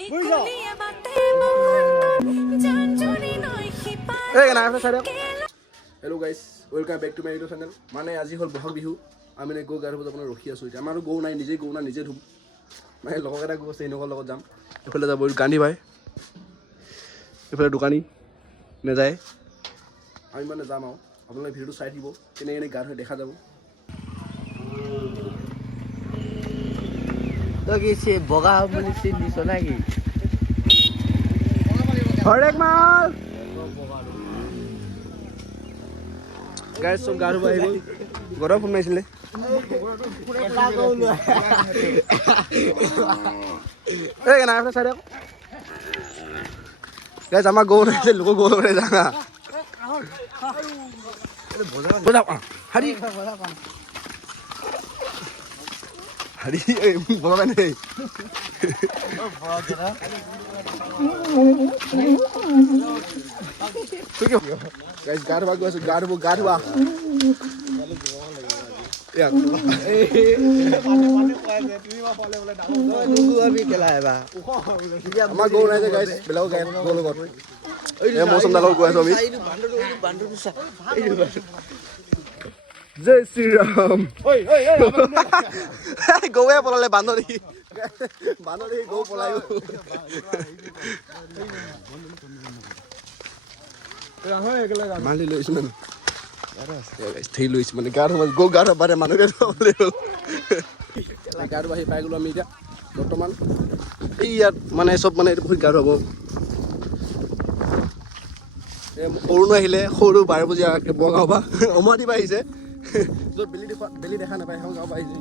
Hello guys, welcome back to my YouTube channel. মানে আজি হল বহাগ বিহু আমি গো গাৰ বজ আপোনাৰ ৰখি আছো আমাৰো গো নাই নিজে গো না নিজে ধুম মানে লগৰ এটা গো আছে এনেকুৱা লগত যাম এফালে যাব গান্ধী ভাই এফালে দোকানী নেযায় আমি মানে যাম আৰু আপোনালোকে ভিডিঅ'টো চাই থাকিব কেনে কেনে গাৰ হৈ দেখা যাব তো কি সে বগা বুলি চিন দিছ নাকি হৰেক মাল গাইস সব গাৰ হৈ আহিব গৰম ফোন মাৰিছিলে এই কেনা আছে চাই গাইস আমাৰ গো আছে লোক গো লৈ যাঙা বজা হাৰি হাৰি বজা নাই guys garu bagus garu ya nunggu abi kela ba ama go nahi guys belau guys go logot এই মৌসুম দালৰ গৈ আছো আমি জয় শ্ৰী ৰাম ঐ ঐ ঐ গোৱে পলালে বান্দৰী গো পলাই মালি লৈছো মানে থৈ লৈছো মানে গাৰ গো গাৰ বাৰে মানুহে গাৰ বাহি পাই গলো আমি এতিয়া বৰ্তমান এই ইয়াত মানে চব মানে বহুত গাৰ হ'ব সৰু আহিলে সৰু 12 বজা বগাও বা অমতি আহিছে য'ত বেলি দেখা নাপায় এখন গাঁও আহিছে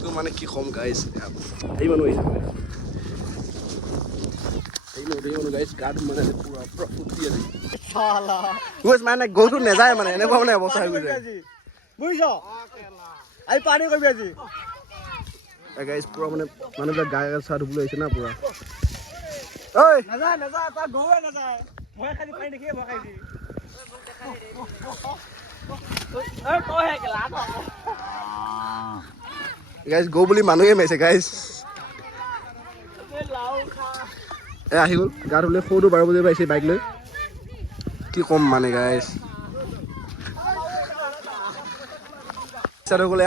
তো মানে কি কম গাইছ এই মানুহ আহিছে এই মানুহ গাইছ গাত মানে পুৰা ফুটি আছে মানে গৰুটো নেযায় মানে এনেকুৱা মানে অৱস্থা হৈ গৈছে বুজিছ আই পানী কৰিবি আজি গাইছ পুৰা মানে মানুহবিলাক গাই চাহ ধুবলৈ আহিছে না পুৰা ঐ নাযায় তাৰ গৰুৱে নাযায় মই খালি পানী দেখিয়ে ভয় খাইছি গাইছ গো বুলি মানুহে মাৰিছে গাইছ এ আহি গ'ল গাত হ'লে সৰু 12 বজাত পাইছে বাইক লৈ কি কম মানে গাইছ চাৰ গ'লে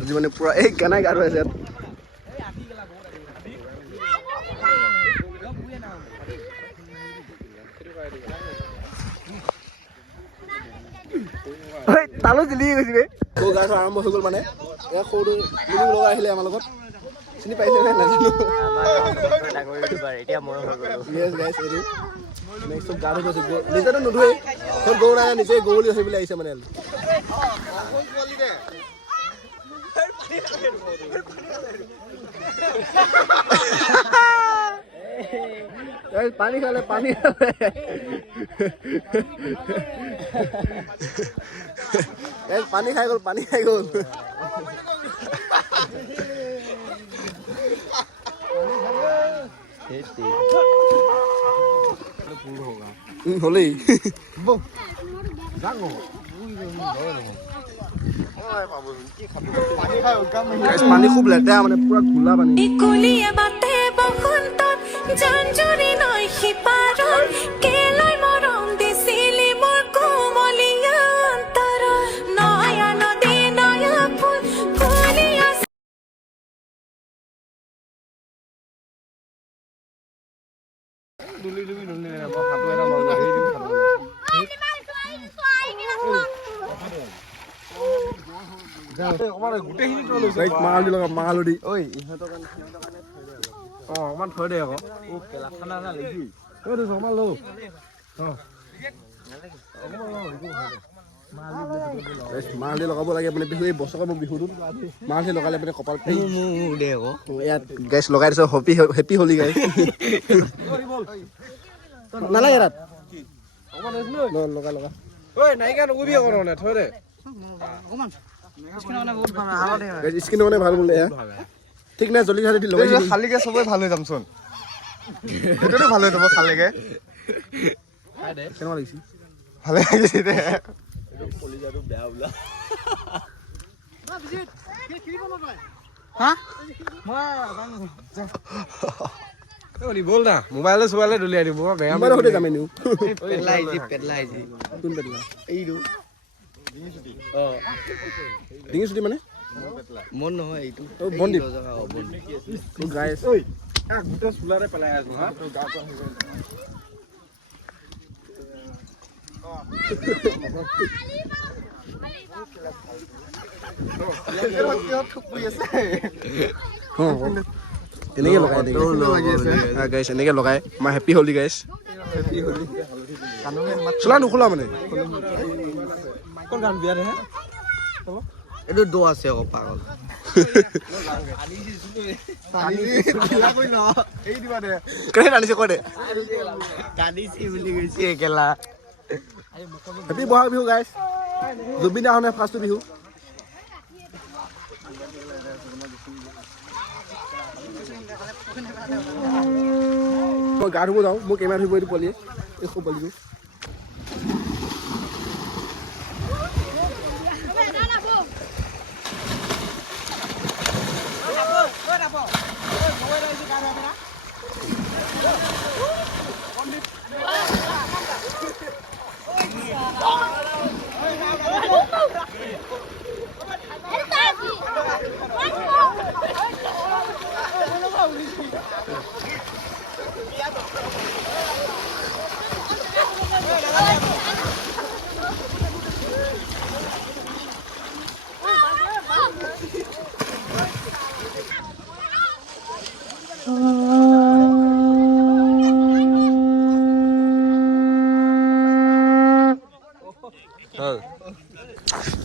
আজি মানে পুৰা এই কেনাই গাত হৈ আছে তালো জিলি গৈছে গো গাছ আৰম্ভ হৈ গ'ল মানে এয়া সৰু মিনিং লগা আহিলে আমাৰ লগত চিনি পাইছে নে নাজানো এতিয়া মই হৈ গ'লো ইয়েছ গাইছ এৰি নেক্সট গান হৈ গৈছে নিজেতো নুধুৱে ঘৰত গৰু নাই নিজে গৰু বুলি ভাবিলে আহিছে মানে পানী খালে পানী খাই গ'ল হলেই পানী খুব লেতেৰা মানে পুৰা ঘোলা পানী মালদি ঐ ইহঁতৰ কাৰণে অকমান থৈ দে আকৌ কেলা ঠাণ্ডা না লাগি অকমান লো মালদি লগাব লাগে মানে বিহু এই বছৰৰ বিহুটোত মালদি লগালে মানে কপাল দে আকৌ ইয়াত গেছ লগাই দিছ হেপী হলি গাইছ নালাগে তাত লগা ঐ নাইকা নকবি আকৌ নহ'লে থৈ দে স্কিন মানে ভাল বোলে ঠিক নাই জলদি খালি লগাই খালিকে সবেই ভাল হৈ যামচোন এটাতো ভাল হৈ যাব খালিকে কেনেকুৱা লাগিছে ভালে লাগিছে দে কলিজাটো বেয়া বোলা বল না মোবাইলে চোবাইলে দলিয়াই দিব বেয়া মোবাইলৰ সৈতে যামে নিও পেটলাইছি কোন পেটলা এইটো ডিঙি চুটি মানে মন নহয় এইটো বন্দীপ গাইছ ঐ গোটেই চোলাৰে পেলাই আছো হা এনেকে লগাই গাইছ এনেকে লগাই আমাৰ হেপী হলি গাইছ চোলা নোখোলা মানে কোন গান বিয়াৰ হে এইটো দো আছে আকৌ পাগল কেনে টানিছে কৈ দে কান্দিছি বুলি কৈছে একেলা হেপী বহাগ বিহু গাইছ জুবিন আহনে ফাৰ্ষ্ট বিহু মই গা ধুব যাওঁ মোৰ কেমেৰা ধুব এইটো পোৱালিয়ে এই সৰু পোৱালিটো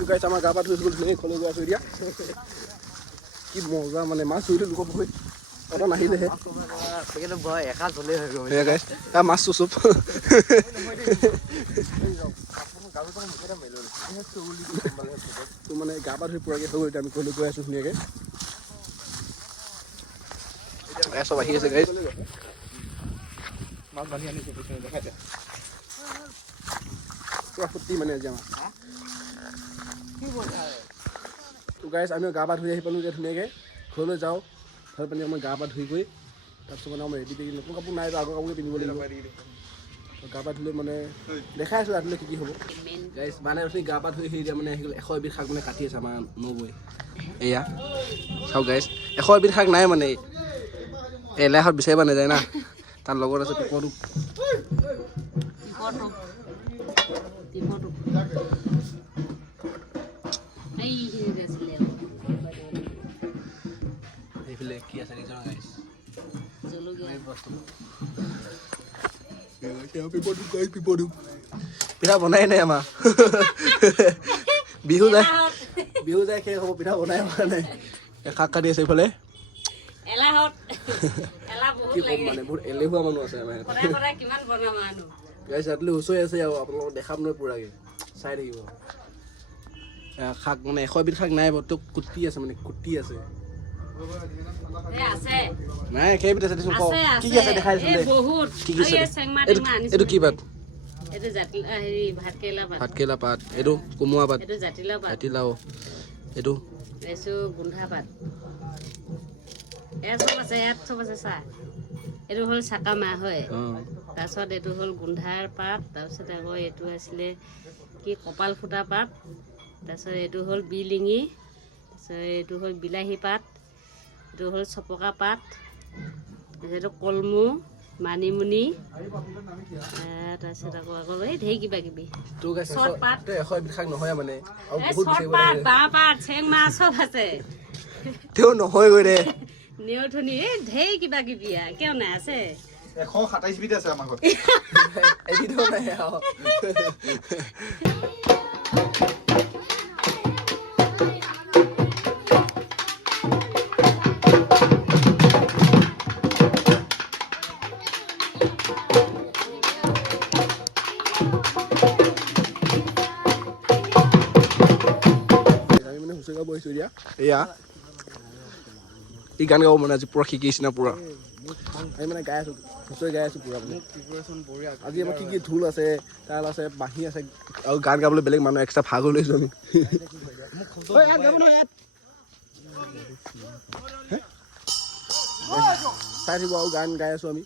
গাইছ আমাৰ গা পা ধুই ধুনীয়াকৈ ঘৰলৈ গৈ আছোঁ এতিয়া কি মজা মানে মাছ ধৰিলে লোকৰ পুখুৰীত অত নাহিলেহে ভয় এসাঁজ হ'লেই হৈ গ'ল সেয়া গাইছ মাছ চুপ তো মানে গা পা ধুই পূৰাকৈ হৈ গ'ল এতিয়া আমি ঘৰলৈ গৈ আছোঁ ধুনীয়াকৈ চব আহি আছে গাইছ মাছ বান্ধি আনিছোঁ দেখাই দে পুৰা ফুৰ্তি মানে আজি আমাৰ তো গাইছ আমি গা পা ধুই আহি পালোঁ এতিয়া ধুনীয়াকৈ ঘৰলৈ যাওঁ ঘৰ পানী আমাৰ গা পা ধুই গৈ তাৰপিছত মানে আমাৰ ৰেডি টেডি নতুন কাপোৰ নাই আগৰ কাপোৰকে পিন্ধিব লাগিব গা পা ধুলে মানে দেখাই আছোঁ ৰাতিলৈ কি কি হ'ব গাইছ মানে উঠি গা পা ধুই আহি এতিয়া মানে আহি গ'ল 100 এবিধ শাক মানে কাটি আছে আমাৰ নবৈ এয়া চাওক গাইছ 100 এবিধ শাক নাই মানে এলাহত বিচাৰিব নাযায় না তাৰ লগত আছে টিপটো এইফালে কি আছে নিজৰ গাইছ পিঠা বনাই নাই আমাৰ বিহু যায় শেষ হ'ব পিঠা বনাই হোৱা নাই শাক কাটি আছে এইফালে কি ক'ম মানে বহুত এলেহুৱা মানুহ আছে আমাৰ গাইছ ৰাতিলৈ হুঁচৰি আছে আৰু আপোনালোকক দেখাম নহয় পুৰাকৈ চাই থাকিব শাক মানে 100 এবিধ শাক নাই বৰ্তমান কুটি আছে মানে কুটি আছে নাই কেইবিধ আছে দেচোন কওক কি কি আছে দেখাই দেচোন কি কি আছে এইটো কি পাত ভাতকেৰেলা পাত এইটো কোমোৰা পাত জাতিলাও এইটো গোন্ধা পাত চব আছে ইয়াত চব আছে চাহ এইটো হ'ল চাকা মাহ হয় তাৰপিছত এইটো হ'ল গোন্ধাৰ পাত তাৰপিছত আকৌ এইটো আছিলে কি কপাল ফুটা পাত তাৰপিছত এইটো হ'ল বিলিঙি তাৰপিছত এইটো হ'ল বিলাহী পাত এইটো হ'ল চপকা পাত এইটো কলমৌ মানিমুনি তাৰপিছত আকৌ এই ঢেৰ কিবা কিবি চট পাত মানে বাঁহ পাত চেং মাছ চব আছে তেওঁ নহয় গৈ দে নেউঠনি এই ঢেৰ কিবা কিবি কিয় নাই আছে 127 বিধ আছে আমাৰ ঘৰত এবিধো নাই আৰু এয়া এই গান গাব মানে আজি পুৰা শিকিছে না পুৰা আমি মানে গাই আছোঁ হুঁচৰি গাই আছোঁ পুৰা মানে আজি আমাৰ কি কি ঢোল আছে তাল আছে বাঁহী আছে আৰু গান গাবলৈ বেলেগ মানুহ এক্সট্ৰা ভাগ লৈছোঁ আমি চাই থাকিব আৰু গান গাই আছোঁ আমি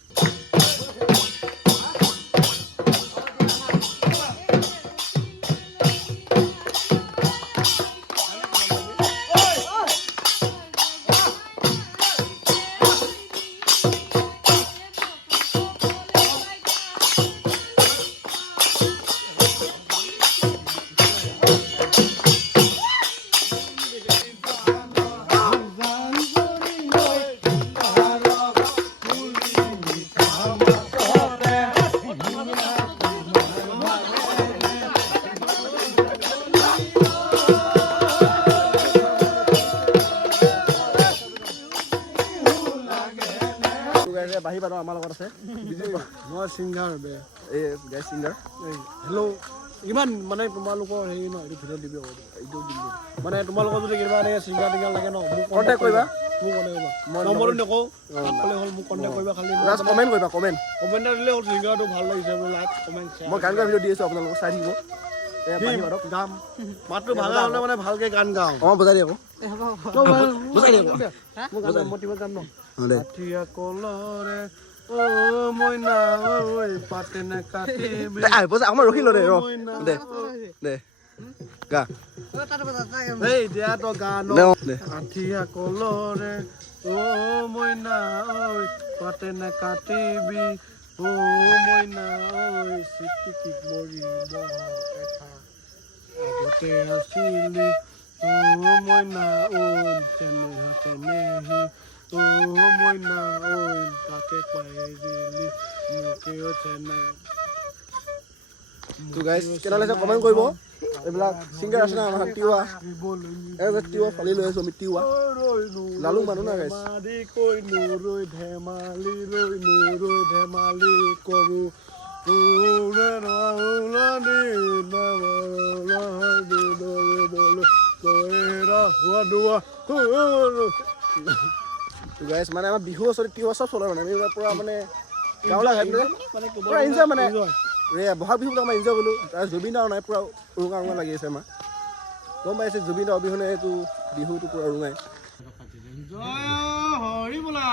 বাঢ়ি পাতো আমাৰ লগত আছে মই ছিংগাৰ এই গাই ছিংগাৰ হেল্ল' ইমান মানে তোমালোকৰ হেৰি ন এইটো ভিডিঅ' দিব এইটো দিম মানে তোমালোকৰ যদি কিবা এনেকৈ ছিংগাৰ টিংগাৰ লাগে ন মোক কণ্টেক্ট কৰিবা মোক মই নম্বৰটো নকওঁ ক'লে হ'ল মোক কণ্টেক্ট কৰিবা খালি জাষ্ট কমেণ্ট কৰিবা কমেণ্ট এটা দিলে হ'ল ছিংগাৰটো ভাল লাগিছে মোৰ লাইক কমেণ্ট মই গান গোৱা ভিডিঅ' দি আছোঁ আপোনালোকক চাই থাকিব গাম মাতটো ভালে হ'লে মানে ভালকৈ গান গাওঁ অঁ বুজাই দিয়া আকৌ মই গান ন দে আঠিয়া কলৰে অ মইনা ঐ পাতে নে কাটিবি বজা অকণমান ৰখি ল দে ৰ দে দে গা এই দিয়া তো গান দে আঠিয়া কলৰে অ মইনা ঐ পাতে নে কাটিবি অ মইনা ঐ চিটিকি মৰিব এঠা আগতে আছিলি অ মইনা ঐ তেনেহি অ মইনা ঐ তাকে পাই দিলি মোকেও চেনে তো গাইজ কেনে লাগিছে কমেণ্ট কৰিব এইবিলাক ছিংগাৰ আছে না আমাৰ তিৱা এই যে তিৱা ফালি লৈ আছোঁ আমি তিৱা লালুং মানুহ না গাইজ ধেমালি কৈ নৰৈ ধেমালি ৰৈ নৰৈ ধেমালি কৰোঁ গাইজ মানে আমাৰ বিহু ওচৰত তিৱা চব চলে মানে আমি পূৰা মানে গাঁৱলীয়া ঘাট পূৰা এনজয় মানে বহাগ বিহুত আমাৰ এনজয় কৰিলোঁ তাৰ জুবিন দাও নাই পূৰা উৰুঙা উৰুঙা লাগি আছে আমাৰ গম পাইছে জুবিন দাৰ অবিহনে এইটো বিহুটো পূৰা উৰুঙাই জয় হৰি বোলা